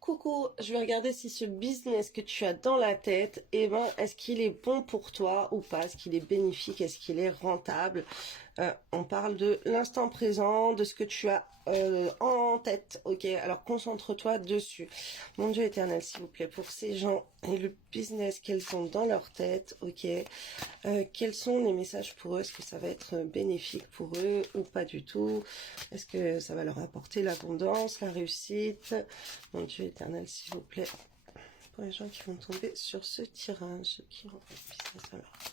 Coucou, je vais regarder si ce business que tu as dans la tête, est-ce qu'il est bon pour toi ou pas? Est-ce qu'il est bénéfique? Est-ce qu'il est rentable? On parle de l'instant présent, de ce que tu as en tête, ok? Alors concentre-toi dessus. Mon Dieu éternel, s'il vous plaît, pour ces gens et le business qu'elles ont dans leur tête, ok? Quels sont les messages pour eux? Est-ce que ça va être bénéfique pour eux ou pas du tout? Est-ce que ça va leur apporter l'abondance, la réussite? Mon Dieu éternel, s'il vous plaît, pour les gens qui vont tomber sur ce tirage, qui rend le business à leur tête.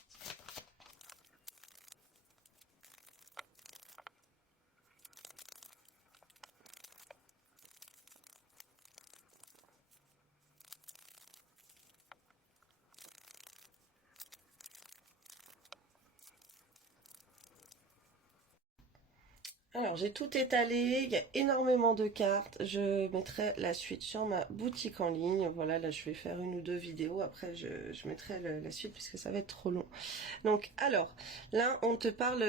Alors, j'ai tout étalé, il y a énormément de cartes, je mettrai la suite sur ma boutique en ligne, voilà, là je vais faire une ou deux vidéos, après je mettrai la suite puisque ça va être trop long. Donc, alors, là on te parle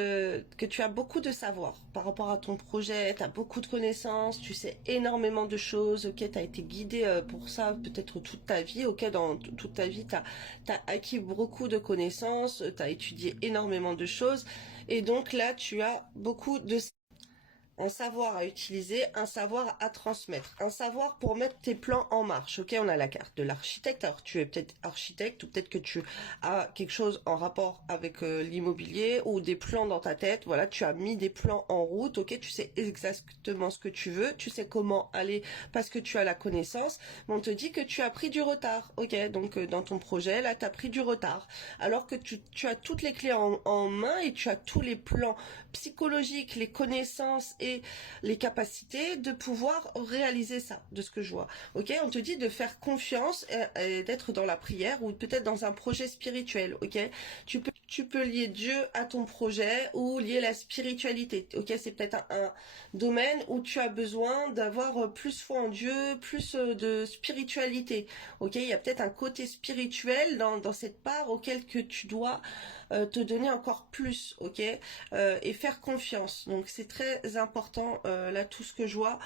que tu as beaucoup de savoir par rapport à ton projet, tu as beaucoup de connaissances, tu sais énormément de choses, ok, tu as été guidé pour ça peut-être toute ta vie, ok, dans toute ta vie, tu as acquis beaucoup de connaissances, tu as étudié énormément de choses, et donc là tu as beaucoup de un savoir à utiliser, un savoir à transmettre, un savoir pour mettre tes plans en marche. Ok, on a la carte de l'architecte. Alors tu es peut-être architecte ou peut-être que tu as quelque chose en rapport avec l'immobilier ou des plans dans ta tête. Voilà, tu as mis des plans en route. Ok, tu sais exactement ce que tu veux, tu sais comment aller parce que tu as la connaissance. Mais on te dit que tu as pris du retard. Ok, donc dans ton projet, là, tu as pris du retard. Alors que tu as toutes les clés en main et tu as tous les plans psychologiques, les connaissances et les capacités de pouvoir réaliser ça, de ce que je vois. Ok, on te dit de faire confiance et d'être dans la prière ou peut-être dans un projet spirituel. Ok, tu peux lier Dieu à ton projet ou lier la spiritualité. Ok, c'est peut-être un domaine où tu as besoin d'avoir plus foi en Dieu, plus de spiritualité. Ok, il y a peut-être un côté spirituel dans cette part auquel que tu dois te donner encore plus, ok, et faire confiance. Donc c'est très important là tout ce que je vois.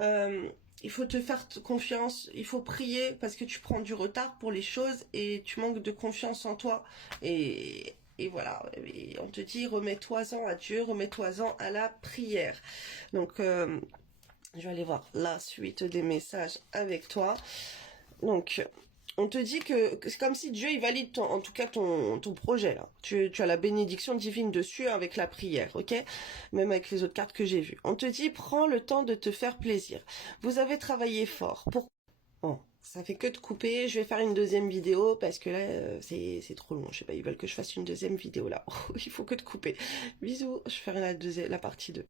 Il faut te faire confiance, il faut prier parce que tu prends du retard pour les choses et tu manques de confiance en toi. Et voilà, et on te dit remets-toi-en à Dieu, remets-toi-en à la prière. Donc je vais aller voir la suite des messages avec toi. Donc on te dit que c'est comme si Dieu il valide en tout cas ton projet là. Tu as la bénédiction divine dessus avec la prière, ok? Même avec les autres cartes que j'ai vues. On te dit prends le temps de te faire plaisir. Vous avez travaillé fort. Bon, ça fait que de couper. Je vais faire une deuxième vidéo parce que là c'est trop long. Je sais pas, ils veulent que je fasse une deuxième vidéo là. Il faut que de couper. Bisous. Je ferai la partie 2.